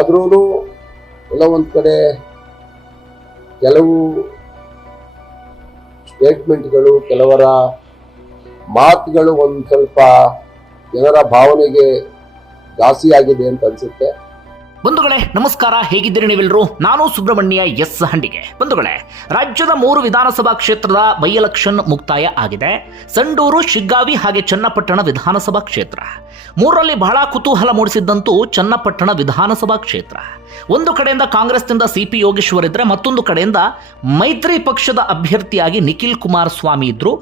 ಆದ್ರೂ ಒಂದು ಕಡೆ ಕೆಲವು ಸ್ಟೇಟ್ಮೆಂಟ್ಗಳು ಕೆಲವರ ಮಾತುಗಳು ಒಂದು ಸ್ವಲ್ಪ ಜನರ ಭಾವನೆಗೆ ಜಾಸ್ತಿ ಆಗಿದೆ ಅಂತ ಅನ್ಸುತ್ತೆ. ಬಂಧುಗಳೇ, ನಮಸ್ಕಾರ. ಹೇಗಿದ್ದೀರಿ ನೀವೆಲ್ಲರೂ? ನಾನು ಸುಬ್ರಹ್ಮಣ್ಯ ಎಸ್ ಹಂಡಿಗೆ. ಬಂಧುಗಳೇ, ರಾಜ್ಯದ ಮೂರು ವಿಧಾನಸಭಾ ಕ್ಷೇತ್ರದ ಬೈ ಎಲೆಕ್ಷನ್ ಮುಕ್ತಾಯ ಆಗಿದೆ. ಸಂಡೂರು, ಶಿಗ್ಗಾವಿ ಹಾಗೆ ಚನ್ನಪಟ್ಟಣ ವಿಧಾನಸಭಾ ಕ್ಷೇತ್ರ. ಮೂರರಲ್ಲಿ ಬಹಳ ಕುತೂಹಲ ಮೂಡಿಸಿದ್ದಂತೂ ಚನ್ನಪಟ್ಟಣ ವಿಧಾನಸಭಾ ಕ್ಷೇತ್ರ. ಒಂದು ಕಡೆಯಿಂದ ಕಾಂಗ್ರೆಸ್ನಿಂದ ಸಿ ಪಿ ಯೋಗೇಶ್ವರ್ ಇದ್ರೆ ಮತ್ತೊಂದು ಕಡೆಯಿಂದ ಮೈತ್ರಿ ಪಕ್ಷದ ಅಭ್ಯರ್ಥಿಯಾಗಿ ನಿಖಿಲ್ ಕುಮಾರಸ್ವಾಮಿ ಇದ್ರು.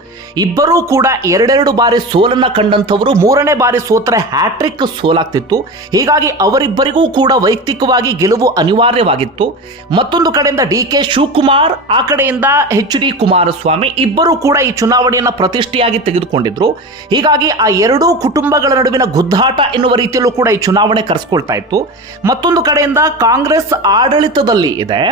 ಇಬ್ಬರೂ ಕೂಡ ಎರಡೆರಡು ಬಾರಿ ಸೋಲನ್ನ ಕಂಡಂಥವರು, ಮೂರನೇ ಬಾರಿ ಸೋತ್ರೆ ಹ್ಯಾಟ್ರಿಕ್ ಸೋಲಾಗ್ತಿತ್ತು. ಹೀಗಾಗಿ ಅವರಿಬ್ಬರಿಗೂ ಕೂಡ ವೈಯಕ್ತಿಕವಾಗಿ ಗೆಲುವು ಅನಿವಾರ್ಯವಾಗಿತ್ತು. ಮತ್ತೊಂದು ಕಡೆಯಿಂದ ಡಿ ಕೆ ಶಿವಕುಮಾರ್, ಆ ಕಡೆಯಿಂದ ಎಚ್ ಡಿ ಕುಮಾರಸ್ವಾಮಿ, ಇಬ್ಬರೂ ಕೂಡ ಈ ಚುನಾವಣೆಯನ್ನು ಪ್ರತಿಷ್ಠೆಯಾಗಿ ತೆಗೆದುಕೊಂಡಿದ್ರು. ಹೀಗಾಗಿ ಆ ಎರಡೂ ಕುಟುಂಬಗಳ ನಡುವಿನ ಗುದ್ದಾಟ ಎನ್ನುವ ರೀತಿಯಲ್ಲೂ ಕೂಡ ಈ ಚುನಾವಣೆ ಕರೆಸ್ಕೊಳ್ತಾ ಇತ್ತು. ಮತ್ತೊಂದು ಕಡೆಯಿಂದ ಕಾಂಗ್ರೆಸ್ ಆಡಳಿತದಲ್ಲಿ ಇದೆ.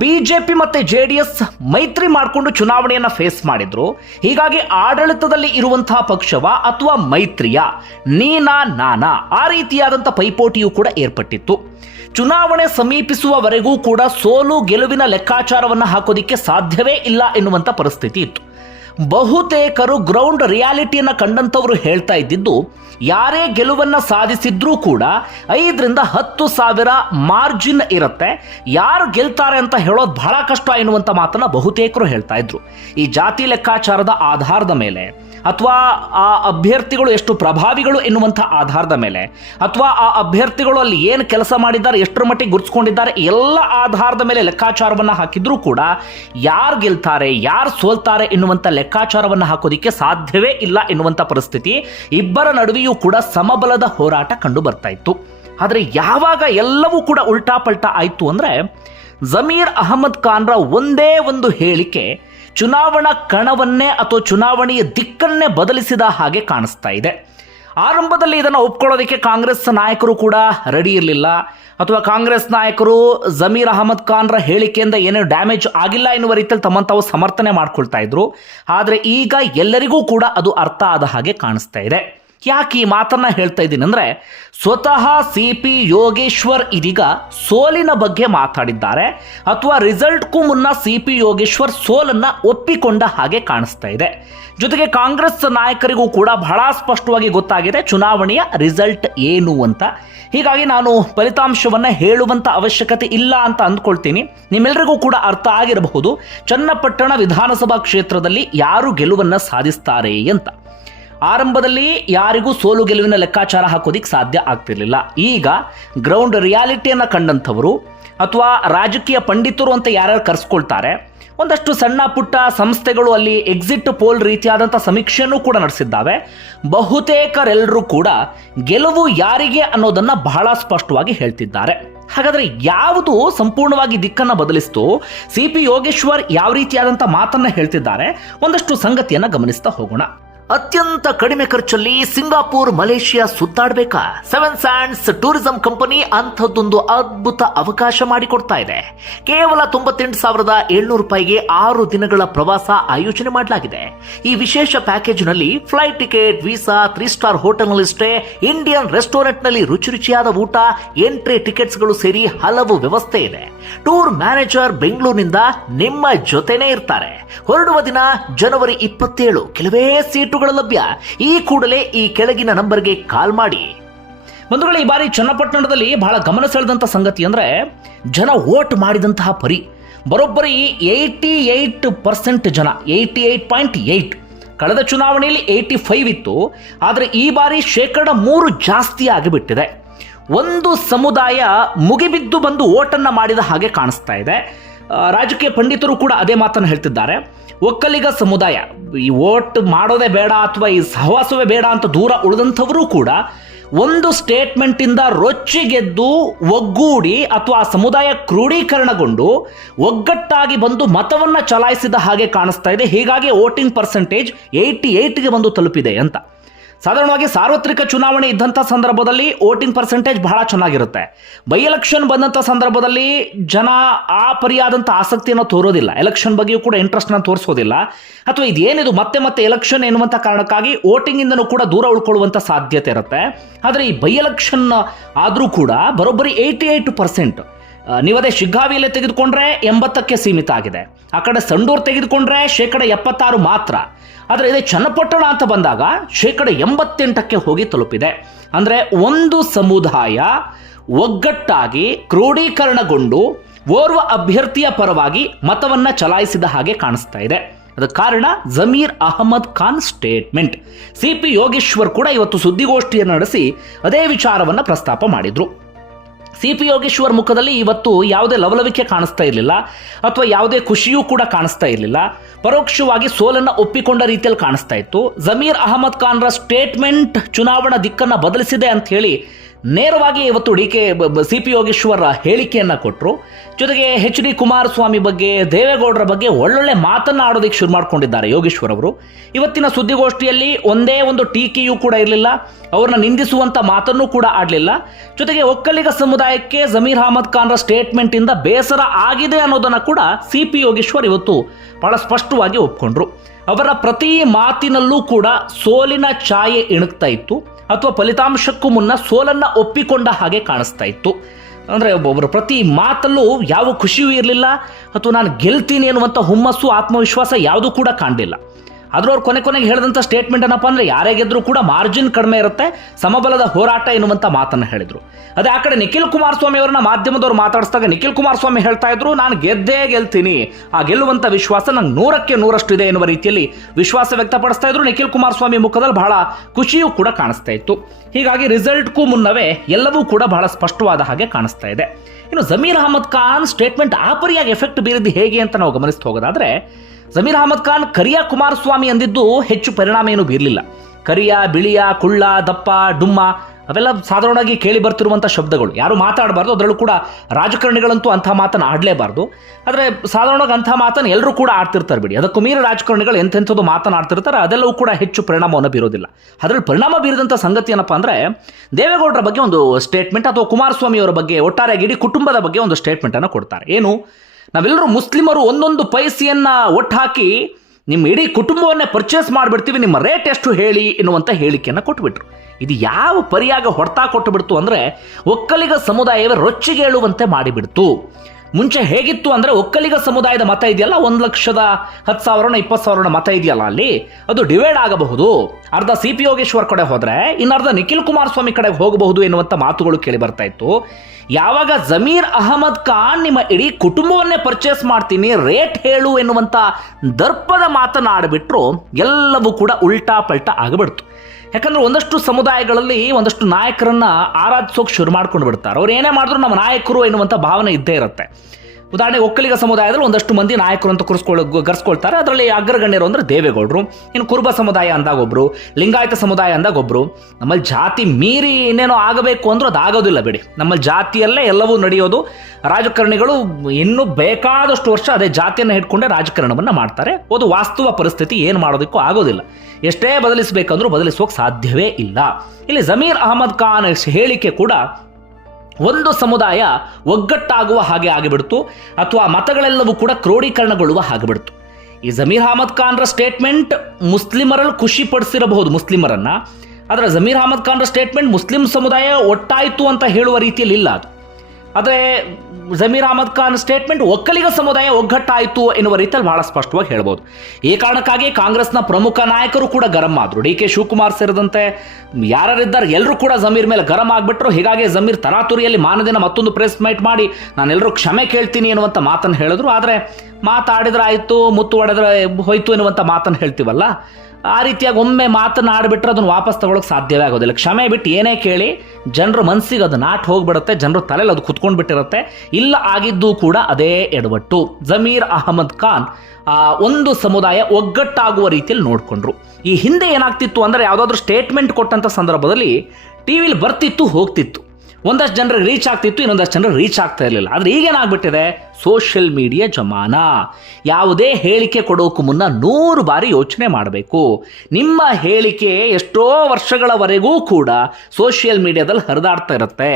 ಬಿ ಜೆ ಪಿ ಮತ್ತು ಜೆ ಡಿ ಎಸ್ ಮೈತ್ರಿ ಮಾಡಿಕೊಂಡು ಚುನಾವಣೆಯನ್ನು ಫೇಸ್ ಮಾಡಿದ್ರು. ಹೀಗಾಗಿ ಆಡಳಿತದಲ್ಲಿ ಇರುವಂತಹ ಪಕ್ಷವ ಅಥವಾ ಮೈತ್ರಿಯ? ನೀನಾ, ನಾನಾ? ಆ ರೀತಿಯಾದಂಥ ಪೈಪೋಟಿಯು ಕೂಡ ಏರ್ಪಟ್ಟಿತ್ತು. ಚುನಾವಣೆ ಸಮೀಪಿಸುವವರೆಗೂ ಕೂಡ ಸೋಲು ಗೆಲುವಿನ ಲೆಕ್ಕಾಚಾರವನ್ನು ಹಾಕೋದಿಕ್ಕೆ ಸಾಧ್ಯವೇ ಇಲ್ಲ ಎನ್ನುವಂಥ ಪರಿಸ್ಥಿತಿ ಇತ್ತು. ಬಹುತೇಕರು ಗ್ರೌಂಡ್ ರಿಯಾಲಿಟಿಯನ್ನು ಕಂಡಂಥವರು ಹೇಳ್ತಾ ಇದ್ದಿದ್ದು, ಯಾರೇ ಗೆಲುವನ್ನು ಸಾಧಿಸಿದ್ರೂ ಕೂಡ ಐದರಿಂದ ಹತ್ತು ಸಾವಿರ ಮಾರ್ಜಿನ್ ಇರುತ್ತೆ. ಯಾರು ಗೆಲ್ತಾರೆ ಅಂತ ಹೇಳೋದು ಬಹಳ ಕಷ್ಟ ಎನ್ನುವಂಥ ಮಾತನ್ನು ಬಹುತೇಕರು ಹೇಳ್ತಾ ಇದ್ರು. ಈ ಜಾತಿ ಲೆಕ್ಕಾಚಾರದ ಆಧಾರದ ಮೇಲೆ ಅಥವಾ ಆ ಅಭ್ಯರ್ಥಿಗಳು ಎಷ್ಟು ಪ್ರಭಾವಿಗಳು ಎನ್ನುವಂಥ ಆಧಾರದ ಮೇಲೆ, ಅಥವಾ ಆ ಅಭ್ಯರ್ಥಿಗಳು ಅಲ್ಲಿ ಏನು ಕೆಲಸ ಮಾಡಿದ್ದಾರೆ, ಎಷ್ಟರ ಮಟ್ಟಿಗೆ ಗುರುತಿಸ್ಕೊಂಡಿದ್ದಾರೆ, ಎಲ್ಲ ಆಧಾರದ ಮೇಲೆ ಲೆಕ್ಕಾಚಾರವನ್ನು ಹಾಕಿದ್ರೂ ಕೂಡ ಯಾರು ಗೆಲ್ತಾರೆ, ಯಾರು ಸೋಲ್ತಾರೆ ಎನ್ನುವಂಥ ಲೆಕ್ಕಾಚಾರವನ್ನು ಹಾಕೋದಿಕ್ಕೆ ಸಾಧ್ಯವೇ ಇಲ್ಲ ಎನ್ನುವಂಥ ಪರಿಸ್ಥಿತಿ ಇಬ್ಬರ ನಡುವೆಯೂ ಕೂಡ ಸಮಬಲದ ಹೋರಾಟ ಕಂಡು ಬರ್ತಾ ಇತ್ತು. ಆದರೆ ಯಾವಾಗ ಎಲ್ಲವೂ ಕೂಡ ಉಲ್ಟಾ ಪಲ್ಟಾ ಆಯಿತು ಅಂದರೆ ಜಮೀರ್ ಅಹಮದ್ ಖಾನ್ರ ಒಂದೇ ಒಂದು ಹೇಳಿಕೆ ಚುನಾವಣಾ ಕಣವನ್ನೇ ಅಥವಾ ಚುನಾವಣೆಯ ದಿಕ್ಕನ್ನೇ ಬದಲಿಸಿದ ಹಾಗೆ ಕಾಣಿಸ್ತಾ ಇದೆ. ಆರಂಭದಲ್ಲಿ ಇದನ್ನು ಒಪ್ಕೊಳ್ಳೋದಕ್ಕೆ ಕಾಂಗ್ರೆಸ್ ನಾಯಕರು ಕೂಡ ರೆಡಿ ಇರಲಿಲ್ಲ. ಅಥವಾ ಕಾಂಗ್ರೆಸ್ ನಾಯಕರು ಜಮೀರ್ ಅಹಮದ್ ಖಾನ್ರ ಹೇಳಿಕೆಯಿಂದ ಏನೂ ಡ್ಯಾಮೇಜ್ ಆಗಿಲ್ಲ ಎನ್ನುವ ರೀತಿಯಲ್ಲಿ ತಮ್ಮನ್ನು ತಾವು ಸಮರ್ಥನೆ ಮಾಡ್ಕೊಳ್ತಾ ಇದ್ರು. ಆದರೆ ಈಗ ಎಲ್ಲರಿಗೂ ಕೂಡ ಅದು ಅರ್ಥ ಆದ ಹಾಗೆ ಕಾಣಿಸ್ತಾ ಇದೆ. ಯಾಕೆ ಈ ಮಾತನ್ನ ಹೇಳ್ತಾ ಇದ್ದೀನಿ. ಅಂದ್ರೆ ಸ್ವತಃ ಸಿ ಪಿ ಯೋಗೇಶ್ವರ್ ಇದೀಗ ಸೋಲಿನ ಬಗ್ಗೆ ಮಾತಾಡಿದ್ದಾರೆ. ಅಥವಾ ರಿಸಲ್ಟ್ಗೂ ಮುನ್ನ ಸಿ ಪಿ ಯೋಗೇಶ್ವರ್ ಸೋಲನ್ನ ಒಪ್ಪಿಕೊಂಡ ಹಾಗೆ ಕಾಣಿಸ್ತಾ ಇದೆ. ಜೊತೆಗೆ ಕಾಂಗ್ರೆಸ್ ನಾಯಕರಿಗೂ ಕೂಡ ಬಹಳ ಸ್ಪಷ್ಟವಾಗಿ ಗೊತ್ತಾಗಿದೆ ಚುನಾವಣೆಯ ರಿಸಲ್ಟ್ ಏನು ಅಂತ. ಹೀಗಾಗಿ ನಾನು ಫಲಿತಾಂಶವನ್ನು ಹೇಳುವಂತ ಅವಶ್ಯಕತೆ ಇಲ್ಲ ಅಂತ ಅಂದ್ಕೊಳ್ತೀನಿ. ನಿಮ್ಮೆಲ್ಲರಿಗೂ ಕೂಡ ಅರ್ಥ ಆಗಿರಬಹುದು. ಚನ್ನಪಟ್ಟಣ ವಿಧಾನಸಭಾ ಕ್ಷೇತ್ರದಲ್ಲಿ ಯಾರು ಗೆಲುವನ್ನ ಸಾಧಿಸ್ತಾರೆ ಅಂತ. ಆರಂಭದಲ್ಲಿ ಯಾರಿಗೂ ಸೋಲು ಗೆಲುವಿನ ಲೆಕ್ಕಾಚಾರ ಹಾಕೋದಿಕ್ಕೆ ಸಾಧ್ಯ ಆಗ್ತಿರ್ಲಿಲ್ಲ. ಈಗ ಗ್ರೌಂಡ್ ರಿಯಾಲಿಟಿಯನ್ನು ಕಂಡಂಥವರು ಅಥವಾ ರಾಜಕೀಯ ಪಂಡಿತರು ಅಂತ ಯಾರ್ಯಾರು ಕರೆಸ್ಕೊಳ್ತಾರೆ, ಒಂದಷ್ಟು ಸಣ್ಣ ಪುಟ್ಟ ಸಂಸ್ಥೆಗಳು ಅಲ್ಲಿ ಎಕ್ಸಿಟ್ ಪೋಲ್ ರೀತಿಯಾದಂಥ ಸಮೀಕ್ಷೆಯನ್ನು ಕೂಡ ನಡೆಸಿದ್ದಾವೆ. ಬಹುತೇಕರೆಲ್ಲರೂ ಕೂಡ ಗೆಲುವು ಯಾರಿಗೆ ಅನ್ನೋದನ್ನು ಬಹಳ ಸ್ಪಷ್ಟವಾಗಿ ಹೇಳ್ತಿದ್ದಾರೆ. ಹಾಗಾದರೆ ಯಾವುದು ಸಂಪೂರ್ಣವಾಗಿ ದಿಕ್ಕನ್ನು ಬದಲಿಸ್ತು? ಸಿ ಪಿ ಯೋಗೇಶ್ವರ್ ಯಾವ ರೀತಿಯಾದಂಥ ಮಾತನ್ನು ಹೇಳ್ತಿದ್ದಾರೆ? ಒಂದಷ್ಟು ಸಂಗತಿಯನ್ನು ಗಮನಿಸ್ತಾ ಹೋಗೋಣ. ಅತ್ಯಂತ ಕಡಿಮೆ ಖರ್ಚಲ್ಲಿ ಸಿಂಗಾಪುರ್, ಮಲೇಷಿಯಾ ಸುತ್ತಾಡಬೇಕಾ? ಸೆವೆನ್ ಸ್ಯಾಂಡ್ಸ್ ಟೂರಿಸಂ ಕಂಪನಿ ಅಂಥದ್ದೊಂದು ಅದ್ಭುತ ಅವಕಾಶ ಮಾಡಿಕೊಡ್ತಾ ಇದೆ. ಕೇವಲ ತೊಂಬತ್ತೆಂಟು ಸಾವಿರದ ಏಳ್ನೂರು ರೂಪಾಯಿಗೆ ಆರು ದಿನಗಳ ಪ್ರವಾಸ ಆಯೋಜನೆ ಮಾಡಲಾಗಿದೆ. ಈ ವಿಶೇಷ ಪ್ಯಾಕೇಜ್ನಲ್ಲಿ flight ticket, visa three star ಹೋಟೆಲ್ನಲ್ಲಿ ಸ್ಟೇ ಇಂಡಿಯನ್ ರೆಸ್ಟೋರೆಂಟ್ನಲ್ಲಿ ರುಚಿ ರುಚಿಯಾದ ಊಟ, ಎಂಟ್ರಿ ಟಿಕೆಟ್ಸ್ಗಳು ಸೇರಿ ಹಲವು ವ್ಯವಸ್ಥೆ ಇದೆ. ಟೂರ್ ಮ್ಯಾನೇಜರ್ ಬೆಂಗಳೂರಿನಿಂದ ನಿಮ್ಮ ಜೊತೆನೇ ಇರ್ತಾರೆ. ಹೊರಡುವ ದಿನ ಜನವರಿ ಇಪ್ಪತ್ತೇಳು, ಕೆಲವೇ ಸೀಟುಗಳ ಲಭ್ಯ. ಈ ಕೂಡಲೇ ಈ ಕೆಳಗಿನ ನಂಬರ್ಗೆ ಕಾಲ್ ಮಾಡಿ. ಬಂಧುಗಳು, ಈ ಬಾರಿ ಚನ್ನಪಟ್ಟಣದಲ್ಲಿ ಬಹಳ ಗಮನ ಸೆಳೆದಂಥ ಸಂಗತಿ ಅಂದ್ರೆ ಜನ ವೋಟ್ ಮಾಡಿದಂತಹ ಪರಿ. ಬರೋಬ್ಬರಿ ಏಯ್ಟಿ ಏಯ್ಟ್ ಪರ್ಸೆಂಟ್ ಜನ, ಏಯ್ಟಿ ಏಯ್ಟ್ ಪಾಯಿಂಟ್ ಏಯ್ಟ್. ಕಳೆದ ಚುನಾವಣೆಯಲ್ಲಿ ಏಯ್ಟಿ ಫೈವ್ ಇತ್ತು. ಆದರೆ ಈ ಬಾರಿ ಶೇಕಡ ಮೂರು ಜಾಸ್ತಿ ಆಗಿಬಿಟ್ಟಿದೆ. ಒಂದು ಸಮುದಾಯ ಮುಗಿಬಿದ್ದು ಬಂದು ಓಟನ್ನು ಮಾಡಿದ ಹಾಗೆ ಕಾಣಿಸ್ತಾ ಇದೆ. ರಾಜಕೀಯ ಪಂಡಿತರು ಕೂಡ ಅದೇ ಮಾತನ್ನು ಹೇಳ್ತಿದ್ದಾರೆ. ಒಕ್ಕಲಿಗ ಸಮುದಾಯ, ಈ ವೋಟ್ ಮಾಡೋದೇ ಬೇಡ ಅಥವಾ ಈ ಸಹವಾಸವೇ ಬೇಡ ಅಂತ ದೂರ ಉಳಿದಂಥವರು ಕೂಡ ಒಂದು ಸ್ಟೇಟ್ಮೆಂಟಿಂದ ರೊಚ್ಚಿಗೆದ್ದು ಒಗ್ಗೂಡಿ ಅಥವಾ ಆ ಸಮುದಾಯ ಕ್ರೋಢೀಕರಣಗೊಂಡು ಒಗ್ಗಟ್ಟಾಗಿ ಬಂದು ಮತವನ್ನು ಚಲಾಯಿಸಿದ ಹಾಗೆ ಕಾಣಿಸ್ತಾ ಇದೆ. ಹೀಗಾಗಿ ವೋಟಿಂಗ್ ಪರ್ಸೆಂಟೇಜ್ ಏಯ್ಟಿ ಏಯ್ಟ್ಗೆ ಬಂದು ತಲುಪಿದೆ ಅಂತ. ಸಾಧಾರಣವಾಗಿ ಸಾರ್ವತ್ರಿಕ ಚುನಾವಣೆ ಇದ್ದಂಥ ಸಂದರ್ಭದಲ್ಲಿ ವೋಟಿಂಗ್ ಪರ್ಸೆಂಟೇಜ್ ಬಹಳ ಚೆನ್ನಾಗಿರುತ್ತೆ. ಬೈ ಎಲೆಕ್ಷನ್ ಬಂದಂಥ ಸಂದರ್ಭದಲ್ಲಿ ಜನ ಆ ಪರಿಯಾದಂಥ ಆಸಕ್ತಿಯನ್ನು ತೋರೋದಿಲ್ಲ. ಎಲೆಕ್ಷನ್ ಬಗ್ಗೆಯೂ ಕೂಡ ಇಂಟ್ರೆಸ್ಟ್ನ ತೋರಿಸೋದಿಲ್ಲ. ಅಥವಾ ಇದೇನಿದು ಮತ್ತೆ ಮತ್ತೆ ಎಲೆಕ್ಷನ್ ಎನ್ನುವಂಥ ಕಾರಣಕ್ಕಾಗಿ ವೋಟಿಂಗಿಂದನೂ ಕೂಡ ದೂರ ಉಳ್ಕೊಳ್ಳುವಂಥ ಸಾಧ್ಯತೆ ಇರುತ್ತೆ. ಆದರೆ ಈ ಬೈ ಎಲೆಕ್ಷನ್ ಆದರೂ ಕೂಡ ಬರೋಬ್ಬರಿ ಏಯ್ಟಿ ಏಯ್ಟ್ ಪರ್ಸೆಂಟ್ ನೀವದೇ ಶಿಗ್ಗಾವಿಯಲ್ಲಿ ತೆಗೆದುಕೊಂಡ್ರೆ ಎಂಬತ್ತಕ್ಕೆ ಸೀಮಿತ ಆಗಿದೆ. ಆ ಕಡೆ ಸಂಡೂರು ತೆಗೆದುಕೊಂಡ್ರೆ ಶೇಕಡ ಎಪ್ಪತ್ತಾರು ಮಾತ್ರ. ಆದರೆ ಇದೇ ಚನ್ನಪಟ್ಟಣ ಅಂತ ಬಂದಾಗ ಶೇಕಡ ಎಂಬತ್ತೆಂಟಕ್ಕೆ ಹೋಗಿ ತಲುಪಿದೆ. ಅಂದರೆ ಒಂದು ಸಮುದಾಯ ಒಗ್ಗಟ್ಟಾಗಿ ಕ್ರೋಢೀಕರಣಗೊಂಡು ಓರ್ವ ಅಭ್ಯರ್ಥಿಯ ಪರವಾಗಿ ಮತವನ್ನು ಚಲಾಯಿಸಿದ ಹಾಗೆ ಕಾಣಿಸ್ತಾ ಇದೆ. ಅದಕ್ಕೆ ಕಾರಣ Zameer Ahmed Khan statement. C P Yogeshwar ಕೂಡ ಇವತ್ತು ಸುದ್ದಿಗೋಷ್ಠಿಯನ್ನು ನಡೆಸಿ ಅದೇ ವಿಚಾರವನ್ನು ಪ್ರಸ್ತಾಪ ಮಾಡಿದ್ರು. ಸಿ ಪಿ ಯೋಗೇಶ್ವರ್ ಮುಖದಲ್ಲಿ ಇವತ್ತು ಯಾವುದೇ ಲವಲವಿಕೆ ಕಾಣಿಸ್ತಾ ಇರಲಿಲ್ಲ, ಅಥವಾ ಯಾವುದೇ ಖುಷಿಯೂ ಕೂಡ ಕಾಣಿಸ್ತಾ ಇರಲಿಲ್ಲ. ಪರೋಕ್ಷವಾಗಿ ಸೋಲನ್ನು ಒಪ್ಪಿಕೊಂಡ ರೀತಿಯಲ್ಲಿ ಕಾಣಿಸ್ತಾ ಇತ್ತು. ಜಮೀರ್ ಅಹಮದ್ ಖಾನ್ರ ಸ್ಟೇಟ್ಮೆಂಟ್ ಚುನಾವಣಾ ದಿಕ್ಕನ್ನು ಬದಲಿಸಿದೆ ಅಂತ ಹೇಳಿ ನೇರವಾಗಿ ಇವತ್ತು D K C P Yogeshwara ಹೇಳಿಕೆಯನ್ನು ಕೊಟ್ಟರು ಜೊತೆಗೆ ಎಚ್ ಡಿ ಕುಮಾರಸ್ವಾಮಿ ಬಗ್ಗೆ, ದೇವೇಗೌಡರ ಬಗ್ಗೆ ಒಳ್ಳೊಳ್ಳೆ ಮಾತನ್ನು ಆಡೋದಕ್ಕೆ ಶುರು ಮಾಡ್ಕೊಂಡಿದ್ದಾರೆ ಯೋಗೇಶ್ವರ್ ಅವರು. ಇವತ್ತಿನ ಸುದ್ದಿಗೋಷ್ಠಿಯಲ್ಲಿ ಒಂದೇ ಒಂದು ಟೀಕೆಯೂ ಕೂಡ ಇರಲಿಲ್ಲ. ಅವ್ರನ್ನ ನಿಂದಿಸುವಂಥ ಮಾತನ್ನು ಕೂಡ ಆಡಲಿಲ್ಲ. ಜೊತೆಗೆ ಒಕ್ಕಲಿಗ ಸಮುದಾಯಕ್ಕೆ ಜಮೀರ್ ಅಹಮದ್ ಖಾನ್ರ ಸ್ಟೇಟ್ಮೆಂಟಿಂದ ಬೇಸರ ಆಗಿದೆ ಅನ್ನೋದನ್ನು ಕೂಡ ಸಿ ಪಿ ಯೋಗೇಶ್ವರ್ ಇವತ್ತು ಬಹಳ ಸ್ಪಷ್ಟವಾಗಿ ಒಪ್ಕೊಂಡ್ರು. ಅವರ ಪ್ರತಿ ಮಾತಿನಲ್ಲೂ ಕೂಡ ಸೋಲಿನ ಛಾಯೆ ಇಣುಕ್ತಾ ಇತ್ತು. ಅಥವಾ ಫಲಿತಾಂಶಕ್ಕೂ ಮುನ್ನ ಸೋಲನ್ನ ಒಪ್ಪಿಕೊಂಡ ಹಾಗೆ ಕಾಣಿಸ್ತಾ ಇತ್ತು. ಅಂದರೆ ಒಬ್ಬೊಬ್ಬರ ಪ್ರತಿ ಮಾತಲ್ಲೂ ಯಾವ ಖುಷಿಯೂ ಇರಲಿಲ್ಲ, ಅಥವಾ ನಾನು ಗೆಲ್ತೀನಿ ಅನ್ನುವಂಥ ಹುಮ್ಮಸ್ಸು, ಆತ್ಮವಿಶ್ವಾಸ ಯಾವುದೂ ಕೂಡ ಕಾಣಲಿಲ್ಲ. ಆದ್ರೂ ಅವ್ರು ಕೊನೆ ಕೊನೆಗೆ ಹೇಳಿದಂಥ ಸ್ಟೇಟ್ಮೆಂಟ್ ಏನಪ್ಪ ಅಂದರೆ, ಯಾರೇ ಗೆದ್ದರೂ ಕೂಡ ಮಾರ್ಜಿನ್ ಕಡಿಮೆ ಇರುತ್ತೆ, ಸಮಬಲದ ಹೋರಾಟ ಎನ್ನುವಂಥ ಮಾತನ್ನು ಹೇಳಿದರು. ಅದೇ ಆ ಕಡೆ ನಿಖಿಲ್ ಕುಮಾರಸ್ವಾಮಿ ಅವರನ್ನ ಮಾಧ್ಯಮದವ್ರು ಮಾತಾಡಿಸಿದಾಗ ನಿಖಿಲ್ ಕುಮಾರಸ್ವಾಮಿ ಹೇಳ್ತಾ ಇದ್ರು, ನಾನು ಗೆದ್ದೇ ಗೆಲ್ತೀನಿ. ಆ ಗೆಲ್ಲುವಂಥ ವಿಶ್ವಾಸ ನಂಗೆ ನೂರಕ್ಕೆ ನೂರಷ್ಟು ಇದೆ ಎನ್ನುವ ರೀತಿಯಲ್ಲಿ ವಿಶ್ವಾಸ ವ್ಯಕ್ತಪಡಿಸ್ತಾ ಇದ್ರು. ನಿಖಿಲ್ ಕುಮಾರಸ್ವಾಮಿ ಮುಖದಲ್ಲಿ ಬಹಳ ಖುಷಿಯೂ ಕೂಡ ಕಾಣಿಸ್ತಾ ಇತ್ತು. ಹೀಗಾಗಿ ರಿಸಲ್ಟ್ಗೂ ಮುನ್ನವೇ ಎಲ್ಲವೂ ಕೂಡ ಬಹಳ ಸ್ಪಷ್ಟವಾದ ಹಾಗೆ ಕಾಣಿಸ್ತಾ ಇದೆ. ಇನ್ನು ಜಮೀರ್ ಅಹಮದ್ ಖಾನ್ ಸ್ಟೇಟ್ಮೆಂಟ್ ಆಪರಿಯಾಗಿ ಎಫೆಕ್ಟ್ ಬೀರಿದ್ದು ಹೇಗೆ ಅಂತ ನಾವು ಗಮನಿಸ್ತಾ ಹೋಗೋದಾದ್ರೆ ಜಮೀರ್ ಅಹಮದ್ ಖಾನ್ ಕರಿಯ ಕುಮಾರಸ್ವಾಮಿ ಅಂದಿದ್ದು ಹೆಚ್ಚು ಪರಿಣಾಮ ಏನು ಬೀರಲಿಲ್ಲ. ಕರಿಯ, ಬಿಳಿಯ, ಕುಳ್ಳ, ದಪ್ಪ, ಡುಮ್ಮ ಅವೆಲ್ಲ ಸಾಧಾರಣವಾಗಿ ಕೇಳಿ ಬರ್ತಿರುವಂಥ ಶಬ್ದಗಳು. ಯಾರು ಮಾತಾಡಬಾರ್ದು, ಅದರಲ್ಲೂ ಕೂಡ ರಾಜಕಾರಣಿಗಳಂತೂ ಅಂಥ ಮಾತನ್ನು ಆಡಲೇಬಾರ್ದು. ಆದರೆ ಸಾಧಾರಣವಾಗಿ ಅಂಥ ಮಾತನ್ನು ಎಲ್ಲರೂ ಕೂಡ ಆಡ್ತಿರ್ತಾರೆ ಬಿಡಿ. ಅದಕ್ಕೂ ಮೀರಿ ರಾಜಕಾರಣಿಗಳು ಮಾತನ್ನು ಮಾತನಾಡ್ತಿರ್ತಾರೆ ಅದೆಲ್ಲವೂ ಕೂಡ ಹೆಚ್ಚು ಪರಿಣಾಮವನ್ನು ಬೀರೋದಿಲ್ಲ. ಅದರಲ್ಲಿ ಪರಿಣಾಮ ಬೀರಿದಂಥ ಸಂಗತಿ ಏನಪ್ಪ ಅಂದರೆ, ದೇವೇಗೌಡರ ಬಗ್ಗೆ ಒಂದು ಸ್ಟೇಟ್ಮೆಂಟ್ ಅಥವಾ ಕುಮಾರಸ್ವಾಮಿ ಅವರ ಬಗ್ಗೆ ಒಟ್ಟಾರೆಯಾಗಿ ಇಡೀ ಕುಟುಂಬದ ಬಗ್ಗೆ ಒಂದು ಸ್ಟೇಟ್ಮೆಂಟನ್ನು ಕೊಡ್ತಾರೆ. ಏನು? ನಾವೆಲ್ಲರೂ ಮುಸ್ಲಿಮರು ಒಂದೊಂದು ಪೈಸೆಯನ್ನು ಒಟ್ಟು ಹಾಕಿ ನಿಮ್ಮ ಇಡೀ ಕುಟುಂಬವನ್ನೇ ಪರ್ಚೇಸ್ ಮಾಡಿಬಿಡ್ತೀವಿ, ನಿಮ್ಮ ರೇಟ್ ಎಷ್ಟು ಹೇಳಿ ಎನ್ನುವಂಥ ಹೇಳಿಕೆಯನ್ನು ಕೊಟ್ಬಿಟ್ರು. ಇದು ಯಾವ ಪರಿಯಾಗ ಹೊಡ್ತಾ ಕೊಟ್ಟುಬಿಡ್ತು ಅಂದರೆ ಒಕ್ಕಲಿಗ ಸಮುದಾಯವೇ ರೊಚ್ಚಿಗೇಳುವಂತೆ ಮಾಡಿಬಿಡ್ತು. ಮುಂಚೆ ಹೇಗಿತ್ತು ಅಂದರೆ ಒಕ್ಕಲಿಗ ಸಮುದಾಯದ ಮತ ಇದೆಯಲ್ಲ? ಒಂದು ಲಕ್ಷದ ಹತ್ತು ಸಾವಿರನ, ಇಪ್ಪತ್ತು ಸಾವಿರನ ಮತ ಇದೆಯಲ್ಲ ಅಲ್ಲಿ? ಅದು ಡಿವೈಡ್ ಆಗಬಹುದು. ಅರ್ಧ ಸಿ ಪಿ ಯೋಗೇಶ್ವರ್ ಕಡೆ ಹೋದರೆ, ಇನ್ನರ್ಧ ನಿಖಿಲ್ ಕುಮಾರಸ್ವಾಮಿ ಕಡೆ ಹೋಗಬಹುದು ಎನ್ನುವಂಥ ಮಾತುಗಳು ಕೇಳಿ ಬರ್ತಾ ಇತ್ತು. ಯಾವಾಗ ಜಮೀರ್ ಅಹಮದ್ ಖಾನ್ ನಿಮ್ಮ ಇಡೀ ಕುಟುಂಬವನ್ನೇ ಪರ್ಚೇಸ್ ಮಾಡ್ತೀನಿ ರೇಟ್ ಹೇಳು ಎನ್ನುವಂಥ ದರ್ಪದ ಮಾತನಾಡಿಬಿಟ್ರು, ಎಲ್ಲವೂ ಕೂಡ ಉಲ್ಟಾ ಪಲ್ಟಾ ಆಗಿಬಿಡ್ತು. ಯಾಕಂದ್ರೆ ಒಂದಷ್ಟು ಸಮುದಾಯಗಳಲ್ಲಿ ಒಂದಷ್ಟು ನಾಯಕರನ್ನ ಆರಾಧಿಸೋಕೆ ಶುರು ಮಾಡ್ಕೊಂಡು ಬಿಡ್ತಾರೆ. ಅವ್ರು ಏನೇ ಮಾಡಿದ್ರು ನಮ್ಮ ನಾಯಕರು ಎನ್ನುವಂಥ ಭಾವನೆ ಇದ್ದೇ ಇರುತ್ತೆ. ಉದಾಹರಣೆಗೆ ಒಕ್ಕಲಿಗ ಸಮುದಾಯದಲ್ಲಿ ಒಂದಷ್ಟು ಮಂದಿ ನಾಯಕರು ಅಂತ ಕುರಿಸ್ಕೊಳ್ಳ ಗರ್ಸ್ಕೊಳ್ತಾರೆ. ಅದರಲ್ಲಿ ಅಗ್ರಗಣ್ಯರು ಅಂದ್ರೆ ದೇವೇಗೌಡರು, ಇನ್ನು ಕುರುಬ ಸಮುದಾಯ ಅಂದಾಗ ಒಬ್ರು, ಲಿಂಗಾಯತ ಸಮುದಾಯ ಅಂದಾಗ ಒಬ್ರು. ನಮ್ಮಲ್ಲಿ ಜಾತಿ ಮೀರಿ ಇನ್ನೇನೋ ಆಗಬೇಕು ಅಂದ್ರೆ ಅದು ಆಗೋದಿಲ್ಲ ಬಿಡಿ. ನಮ್ಮಲ್ಲಿ ಜಾತಿಯಲ್ಲೇ ಎಲ್ಲವೂ ನಡೆಯೋದು, ರಾಜಕಾರಣಿಗಳು ಇನ್ನೂ ಬೇಕಾದಷ್ಟು ವರ್ಷ ಅದೇ ಜಾತಿಯನ್ನು ಹಿಡ್ಕೊಂಡೇ ರಾಜಕಾರಣವನ್ನು ಮಾಡ್ತಾರೆ. ಅದು ವಾಸ್ತವ ಪರಿಸ್ಥಿತಿ, ಏನು ಮಾಡೋದಕ್ಕೂ ಆಗೋದಿಲ್ಲ. ಎಷ್ಟೇ ಬದಲಿಸಬೇಕಂದ್ರೂ ಬದಲಿಸೋಕೆ ಸಾಧ್ಯವೇ ಇಲ್ಲ. ಇಲ್ಲಿ ಜಮೀರ್ ಅಹಮದ್ ಖಾನ್ ಹೇಳಿಕೆ ಕೂಡ ಒಂದು ಸಮುದಾಯ ಒಗ್ಗಟ್ಟಾಗುವ ಹಾಗೆ ಆಗಿಬಿಡ್ತು, ಅಥವಾ ಮತಗಳೆಲ್ಲವೂ ಕೂಡ ಕ್ರೋಢೀಕರಣಗೊಳ್ಳುವ ಹಾಗೆ ಬಿಡ್ತು. ಈ ಜಮೀರ್ ಅಹಮದ್ ಖಾನ್ರ ಸ್ಟೇಟ್ಮೆಂಟ್ ಮುಸ್ಲಿಮರಲ್ಲಿ ಖುಷಿ ಪಡಿಸಿರಬಹುದು ಮುಸ್ಲಿಮರನ್ನ, ಆದರೆ ಜಮೀರ್ ಅಹಮದ್ ಖಾನ್ರ ಸ್ಟೇಟ್ಮೆಂಟ್ ಮುಸ್ಲಿಂ ಸಮುದಾಯ ಒಟ್ಟಾಯಿತು ಅಂತ ಹೇಳುವ ರೀತಿಯಲ್ಲಿ ಇಲ್ಲ ಅದು. ಆದರೆ ಜಮೀರ್ ಅಹಮದ್ ಖಾನ್ ಸ್ಟೇಟ್ಮೆಂಟ್ ಒಕ್ಕಲಿಗ ಸಮುದಾಯ ಒಗ್ಗಟ್ಟಾಯಿತು ಎನ್ನುವ ರೀತಿಯಲ್ಲಿ ಬಹಳ ಸ್ಪಷ್ಟವಾಗಿ ಹೇಳ್ಬೋದು. ಈ ಕಾರಣಕ್ಕಾಗಿ ಕಾಂಗ್ರೆಸ್ನ ಪ್ರಮುಖ ನಾಯಕರು ಕೂಡ ಗರಂ ಆದರು. ಡಿ ಕೆ ಶಿವಕುಮಾರ್ ಸೇರಿದಂತೆ ಯಾರಿದ್ದಾರೆ ಎಲ್ಲರೂ ಕೂಡ ಜಮೀರ್ ಮೇಲೆ ಗರಂ ಆಗಿಬಿಟ್ರು. ಹೀಗಾಗಿ ಜಮೀರ್ ತರಾತುರಿಯಲ್ಲಿ ಮಾನದಿನ ಮತ್ತೊಂದು ಪ್ರೆಸ್ ಮೀಟ್ ಮಾಡಿ ನಾನೆಲ್ಲರೂ ಕ್ಷಮೆ ಕೇಳ್ತೀನಿ ಎನ್ನುವಂಥ ಮಾತನ್ನು ಹೇಳಿದ್ರು. ಆದರೆ ಮಾತಾಡಿದ್ರೆ ಆಯಿತು ಮುತ್ತು ಹೊಡೆದ್ರೆ ಹೋಯ್ತು ಎನ್ನುವಂಥ ಮಾತನ್ನು ಹೇಳ್ತೀವಲ್ಲ? ಆ ರೀತಿಯಾಗಿ ಒಮ್ಮೆ ಮಾತನಾಡಿಬಿಟ್ರೆ ಅದನ್ನು ವಾಪಸ್ ತಗೊಳಕ್ಕೆ ಸಾಧ್ಯವೇ ಆಗೋದಿಲ್ಲ. ಕ್ಷಮೆ ಬಿಟ್ಟು ಏನೇ ಕೇಳಿ, ಜನರ ಮನಸ್ಸಿಗೆ ಅದು ನಾಟ್ ಹೋಗ್ಬಿಡುತ್ತೆ, ಜನರ ತಲೆಯಲ್ಲಿ ಅದು ಕುತ್ಕೊಂಡು ಬಿಟ್ಟಿರುತ್ತೆ ಇಲ್ಲ ಆಗಿದ್ದು ಕೂಡ ಅದೇ ಎಡವಟ್ಟು. ಜಮೀರ್ ಅಹಮದ್ ಖಾನ್, ಆ, ಒಂದು ಸಮುದಾಯ ಒಗ್ಗಟ್ಟಾಗುವ ರೀತಿಯಲ್ಲಿ ನೋಡಿಕೊಂಡ್ರು. ಈ ಹಿಂದೆ ಏನಾಗ್ತಿತ್ತು ಅಂದರೆ ಯಾವುದಾದ್ರೂ ಸ್ಟೇಟ್ಮೆಂಟ್ ಕೊಟ್ಟಂಥ ಸಂದರ್ಭದಲ್ಲಿ ಟಿ ವಿಲಿ ಬರ್ತಿತ್ತು, ಹೋಗ್ತಿತ್ತು. ಒಂದಷ್ಟು ಜನರಿಗೆ ರೀಚ್ ಆಗ್ತಿತ್ತು, ಇನ್ನೊಂದಷ್ಟು ಜನರಿಗೆ ರೀಚ್ ಆಗ್ತಾ ಇರಲಿಲ್ಲ. ಆದರೆ ಈಗೇನಾಗ್ಬಿಟ್ಟಿದೆ? Social media ಜಮಾನ. ಯಾವುದೇ ಹೇಳಿಕೆ ಕೊಡೋಕ್ಕೂ ಮುನ್ನ ನೂರು ಬಾರಿ ಯೋಚನೆ ಮಾಡಬೇಕು. ನಿಮ್ಮ ಹೇಳಿಕೆ ಎಷ್ಟೋ ವರ್ಷಗಳವರೆಗೂ ಕೂಡ ಸೋಷಿಯಲ್ ಮೀಡಿಯಾದಲ್ಲಿ ಹರಿದಾಡ್ತಾ ಇರುತ್ತೆ.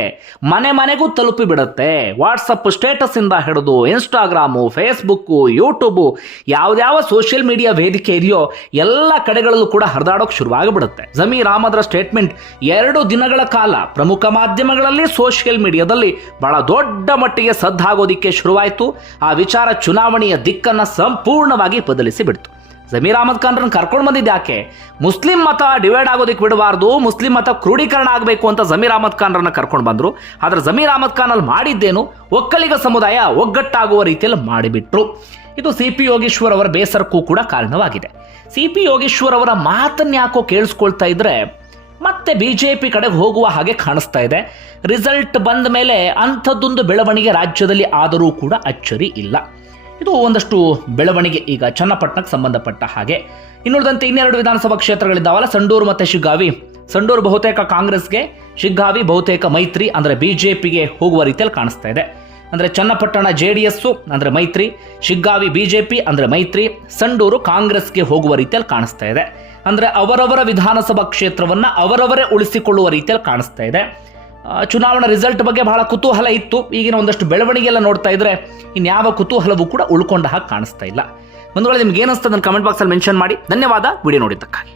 ಮನೆ ಮನೆಗೂ ತಲುಪಿ ಬಿಡುತ್ತೆ. ವಾಟ್ಸಪ್ ಸ್ಟೇಟಸಿಂದ ಹಿಡಿದು ಇನ್ಸ್ಟಾಗ್ರಾಮು, ಫೇಸ್ಬುಕ್ಕು, ಯೂಟ್ಯೂಬು ಯಾವ್ದಾವ ಸೋಷಿಯಲ್ ಮೀಡಿಯಾ ವೇದಿಕೆ ಇದೆಯೋ ಎಲ್ಲ ಕಡೆಗಳಲ್ಲೂ ಕೂಡ ಹರಿದಾಡೋಕೆ ಶುರುವಾಗಿಬಿಡುತ್ತೆ ಜಮೀರ್ ಅಹಮದ್ರ ಸ್ಟೇಟ್ಮೆಂಟ್, ಎರಡು ದಿನಗಳ ಕಾಲ ಪ್ರಮುಖ ಮಾಧ್ಯಮಗಳಲ್ಲಿ ಸೋಷಿಯಲ್ ಮೀಡಿಯಾದಲ್ಲಿ ಬಹಳ ದೊಡ್ಡ ಮಟ್ಟಿಗೆ ಸದ್ದಾಗೋದಿಕ್ಕೆ ಶುರುವಾಯಿತು. ಆ ವಿಚಾರ ಚುನಾವಣೆಯ ದಿಕ್ಕನ್ನು ಸಂಪೂರ್ಣವಾಗಿ ಬದಲಿಸಿ ಬಿಡ್ತು. ಜಮೀರ್ ಅಹಮದ್ ಖಾನ್ರನ್ನ ಕರ್ಕೊಂಡು ಬಂದಿದ್ದು ಯಾಕೆ? ಮುಸ್ಲಿಂ ಮತ ಡಿವೈಡ್ ಆಗೋದಕ್ಕೆ ಬಿಡಬಾರ್ದು, ಮುಸ್ಲಿಂ ಮತ ಕ್ರೋಢೀಕರಣ ಆಗಬೇಕು ಅಂತ ಜಮೀರ್ ಅಹಮದ್ ಖಾನ್ರನ್ನು ಕರ್ಕೊಂಡು ಬಂದರು. ಆದರೆ ಜಮೀರ್ ಅಹಮದ್ ಖಾನ್ ಅಲ್ಲಿ ಮಾಡಿದ್ದೇನು? ಒಕ್ಕಲಿಗ ಸಮುದಾಯ ಒಗ್ಗಟ್ಟಾಗುವ ರೀತಿಯಲ್ಲಿ ಮಾಡಿಬಿಟ್ರು. ಇದು ಸಿ ಪಿ ಯೋಗೇಶ್ವರ್ ಅವರ ಬೇಸರಕ್ಕೂ ಕೂಡ ಕಾರಣವಾಗಿದೆ. ಸಿ ಪಿ ಯೋಗೇಶ್ವರ್ ಅವರ ಮಾತನ್ನ ಯಾಕೋ ಕೇಳಿಸ್ಕೊಳ್ತಾ ಇದ್ರೆ ಮತ್ತೆ ಬಿ ಜೆ ಪಿ ಕಡೆಗೆ ಹೋಗುವ ಹಾಗೆ ಕಾಣಿಸ್ತಾ ಇದೆ. ರಿಸಲ್ಟ್ ಬಂದ ಮೇಲೆ ಅಂಥದ್ದೊಂದು ಬೆಳವಣಿಗೆ ರಾಜ್ಯದಲ್ಲಿ ಆದರೂ ಕೂಡ ಅಚ್ಚರಿ ಇಲ್ಲ. ಇದು ಒಂದಷ್ಟು ಬೆಳವಣಿಗೆ ಈಗ ಚನ್ನಪಟ್ಟಣಕ್ಕೆ ಸಂಬಂಧಪಟ್ಟ ಹಾಗೆ. ಇನ್ನುಳಿದಂತೆ ಇನ್ನೆರಡು ವಿಧಾನಸಭಾ ಕ್ಷೇತ್ರಗಳಿದ್ದಾವಲ್ಲ, ಸಂಡೂರು ಮತ್ತು ಶಿಗ್ಗಾವಿ. ಸಂಡೂರು ಬಹುತೇಕ ಕಾಂಗ್ರೆಸ್ಗೆ, ಶಿಗ್ಗಾವಿ ಬಹುತೇಕ ಮೈತ್ರಿ, ಅಂದರೆ ಬಿ ಜೆ ಪಿಗೆ ಹೋಗುವ ರೀತಿಯಲ್ಲಿ ಕಾಣಿಸ್ತಾ ಇದೆ. ಅಂದರೆ ಚನ್ನಪಟ್ಟಣ ಜೆ ಡಿ ಎಸ್ಸು ಅಂದರೆ ಮೈತ್ರಿ, ಶಿಗ್ಗಾವಿ ಬಿ ಜೆ ಪಿ ಅಂದರೆ ಮೈತ್ರಿ, ಸಂಡೂರು ಕಾಂಗ್ರೆಸ್ಗೆ ಹೋಗುವ ರೀತಿಯಲ್ಲಿ ಕಾಣಿಸ್ತಾ ಇದೆ. ಅಂದರೆ ಅವರವರ ವಿಧಾನಸಭಾ ಕ್ಷೇತ್ರವನ್ನು ಅವರವರೇ ಉಳಿಸಿಕೊಳ್ಳುವ ರೀತಿಯಲ್ಲಿ ಕಾಣಿಸ್ತಾ ಇದೆ. ಚುನಾವಣಾ ರಿಸಲ್ಟ್ ಬಗ್ಗೆ ಬಹಳ ಕುತೂಹಲ ಇತ್ತು. ಈಗಿನ ಒಂದಷ್ಟು ಬೆಳವಣಿಗೆ ಎಲ್ಲ ನೋಡ್ತಾ ಇದ್ರೆ ಇನ್ಯಾವ ಕುತೂಹಲವೂ ಕೂಡ ಉಳ್ಕೊಂಡ ಹಾಗೆ ಕಾಣಿಸ್ತಾ ಇಲ್ಲ. ಒಂದು ವೇಳೆ ನಿಮ್ಗೆ ಏನಿಸ್ತದೆ ನನ್ನ ಕಮೆಂಟ್ ಬಾಕ್ಸಲ್ಲಿ ಮೆನ್ಷನ್ ಮಾಡಿ. ಧನ್ಯವಾದ. ವಿಡಿಯೋ ನೋಡಿದ್ದಕ್ಕಾಗಿ.